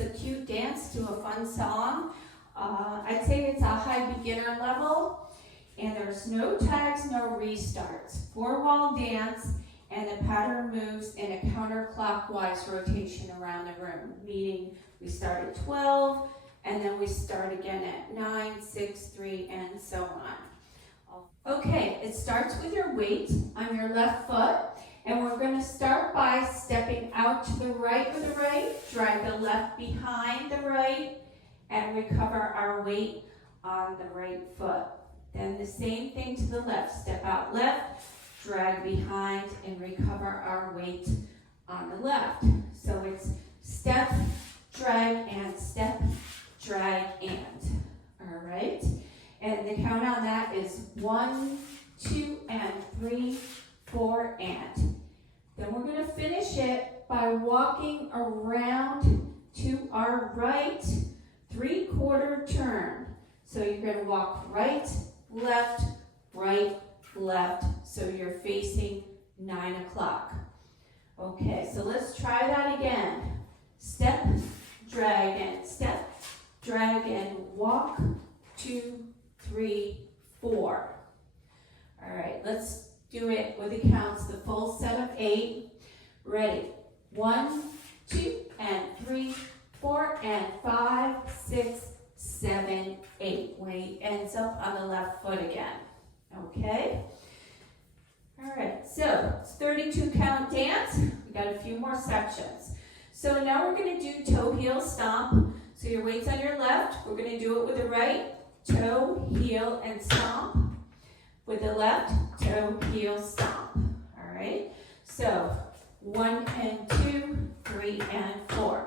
a cute dance to a fun song. I'd say it's a high beginner level, and there's no tags, no restarts. 4-wall dance, and the pattern moves in a counterclockwise rotation around the room, meaning we start at 12, and then we start again at 9, 6, 3, and so on. Okay, it starts with your weight on your left foot, and we're going to start by stepping out to the right with the right, drag the left behind the right, and recover our weight on the right foot. Then the same thing to the left, step out left, drag behind, and recover our weight on the left. So it's step, drag, and step, drag, and. All right? And the count on that is 1, 2, and 3, 4, and. Then we're going to finish it by walking around to our right, 3/4 turn. So you're going to walk right, left, so you're facing 9 o'clock. Okay, so let's try that again. Step, drag, and step, drag, and walk, 2, 3, 4. All right, let's do it with the counts, the full set of 8. Ready? 1, 2, and 3, 4, and 5, 6, 7, 8. Weight ends up on the left foot again. Okay? All right, so it's 32 count dance. We got a few more sections. So now we're going to do toe, heel, stomp. So your weight's on your left. We're going to do it with the right, toe, heel, and stomp. With the left, toe, heel, stomp. All right? So 1 and 2, 3 and 4.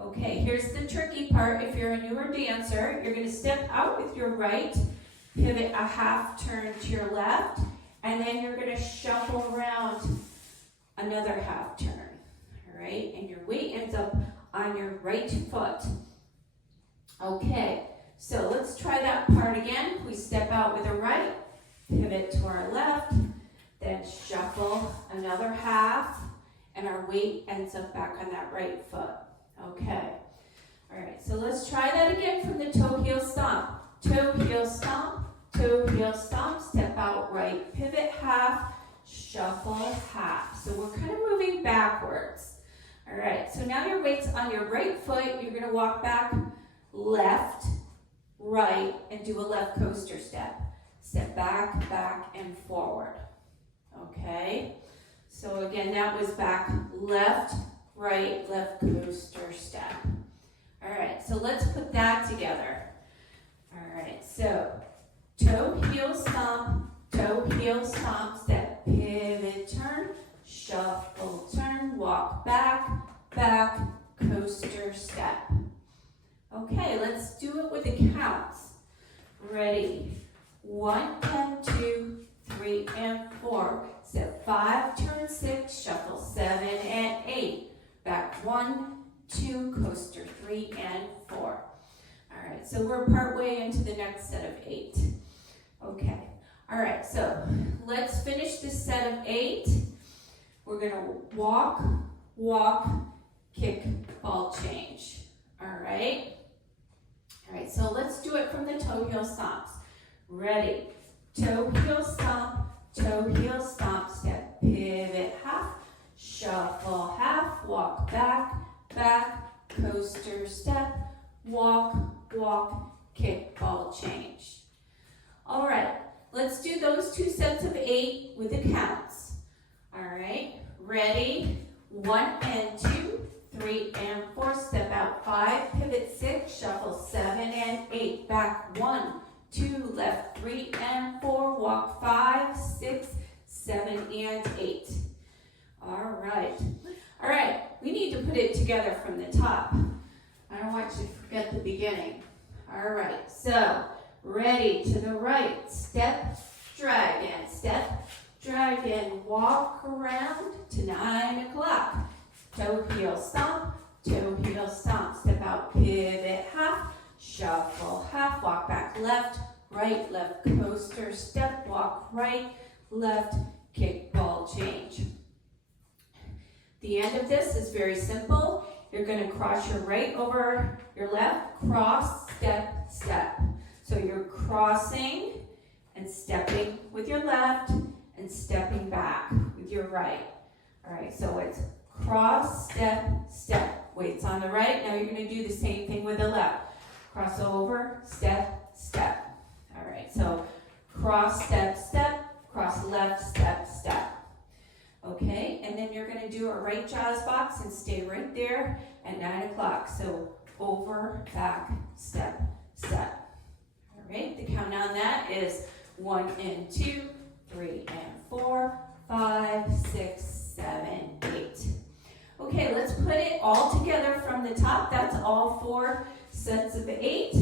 Okay, here's the tricky part. If you're a newer dancer, you're going to step out with your right, pivot a half turn to your left, and then you're going to shuffle around another half turn. All right? And your weight ends up on your right foot. Okay, so let's try that part again. We step out with the right, pivot to our left, then shuffle another half, and our weight ends up back on that right foot. Okay. All right, so let's try that again from the toe, heel, stomp. Toe, heel, stomp, step out right, pivot half, shuffle half. So we're kind of moving backwards. All right, so now your weight's on your right foot. You're going to walk back left, right, and do a left coaster step. Step back, back, and forward. Okay? So again, that was back left, right, left coaster step. All right, so let's put that together. All right, so toe, heel, stomp, step, pivot, turn, shuffle, turn, walk back, back, coaster step. Okay, let's do it with the counts. Ready? 1 and 2, 3 and 4. Step 5, turn 6, shuffle 7 and 8. Back 1, 2, coaster 3 and 4. All right, so we're partway into the next set of 8. Okay, all right, so let's finish this set of 8. We're gonna walk, kick, ball change. All right? All right, so let's do it from the toe, heel, stomps. Ready? Toe, heel, stomp, step, pivot, half, shuffle, half, walk back, back, coaster step, walk, kick, ball change. All right, let's do those 2 sets of 8 with the counts. All right, ready? 1 and 2, 3 and 4, step out 5, pivot 6, shuffle 7 and 8, back 1, 2, left 3 and 4, walk 5, 6, 7 and 8. All right, we need to put it together from the top. I don't want you to forget the beginning. All right, so ready, to the right, step, drag, and walk around to 9 o'clock. Toe, heel, stomp, step out, pivot, half, shuffle, half, walk back, left, right, left, coaster, step, walk, right, left, kick, ball, change. The end of this is very simple. you're going to cross your right over your left, cross, step, step. So you're crossing and stepping with your left and stepping back with your right. All right, so it's cross, step, step. Weights on the right. Now you're going to do the same thing with the left. Cross over, step, step. All right, so cross, step, step, cross left, step, step. Okay, and then you're going to do a right jazz box and stay right there at 9 o'clock. So over, back, step, step. All right, the count on that is 1 and 2, 3 and 4, 5, 6, 7, 8. Okay, let's put it all together from the top. That's all 4 sets of 8.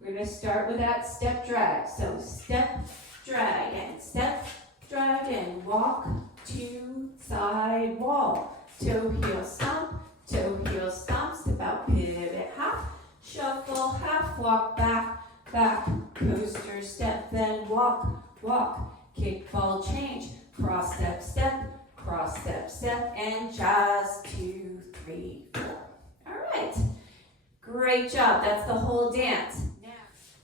We're going to start with that step drag. So step, drag, and step, drag, and walk to side wall. Toe, heel, stomp, step out, pivot, half, shuffle, half, walk back, back, coaster, step, then walk, walk, kick, ball, change, cross, step, step, and jazz, 2, 3, 4. All right, great job. That's the whole dance.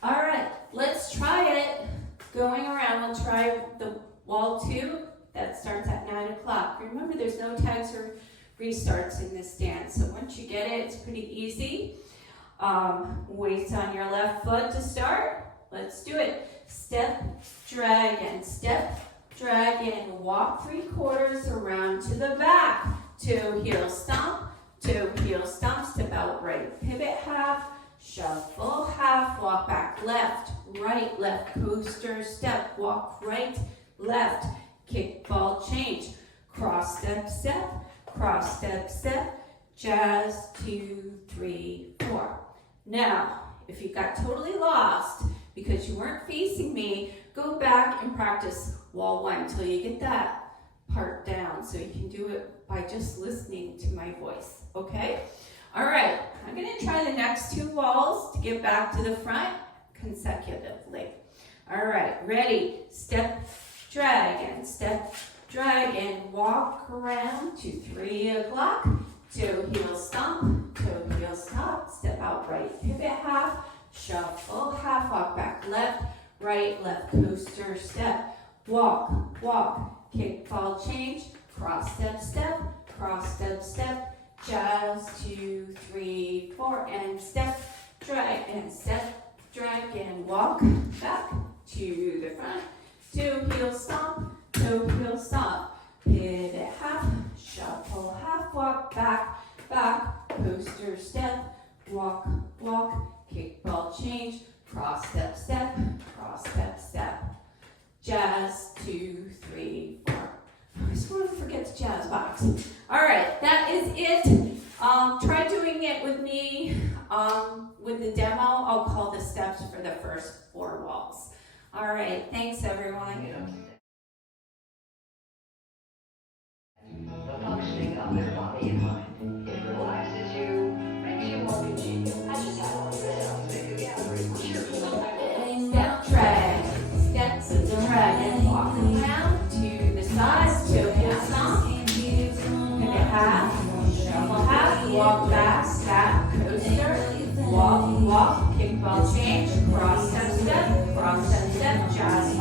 All right, let's try it. Going around, we'll try the wall 2. That starts at 9 o'clock. Remember, there's no tags or restarts in this dance, so once you get it, it's pretty easy. Weights on your left foot to start. Let's do it. Step, drag, and walk 3/4 around to the back. Toe, heel, stomp, step out right, pivot, half, shuffle, half, walk back, left, coaster, step, walk right, left, kick, ball, change, cross, step, step, jazz, 2, 3, 4. Now, if you got totally lost because you weren't facing me, go back and practice wall 1 until you get that part down so you can do it by just listening to my voice, okay? All right, I'm going to try the next 2 walls to get back to the front consecutively. All right, ready? Step, drag, and walk around to 3 o'clock. Toe, heel, stomp, step out right, pivot, half, shuffle, half, walk back, left, coaster, step, walk, kick, ball, change, cross, step, jazz, 2, 3, 4, and step, drag, and walk back to the front, toe, heel, stomp, pivot, half, shuffle, half, walk back, coaster, step, walk, kick, ball, change, cross, step, jazz, 2, 3, 4. I just want to forget the jazz box. All right, that is it. Try doing it with me. With the demo, I'll call the steps for the first 4 walls. All right, thanks everyone. The functioning of your body and mind. It relaxes you, makes you more congenial. I just had one of this. Make a gathering. Step, drag, and walk around to the sides, toe, heel, stomp, pivot, half, shuffle, half, walk back, coaster, walk, kick, ball, change, cross, step, jazz,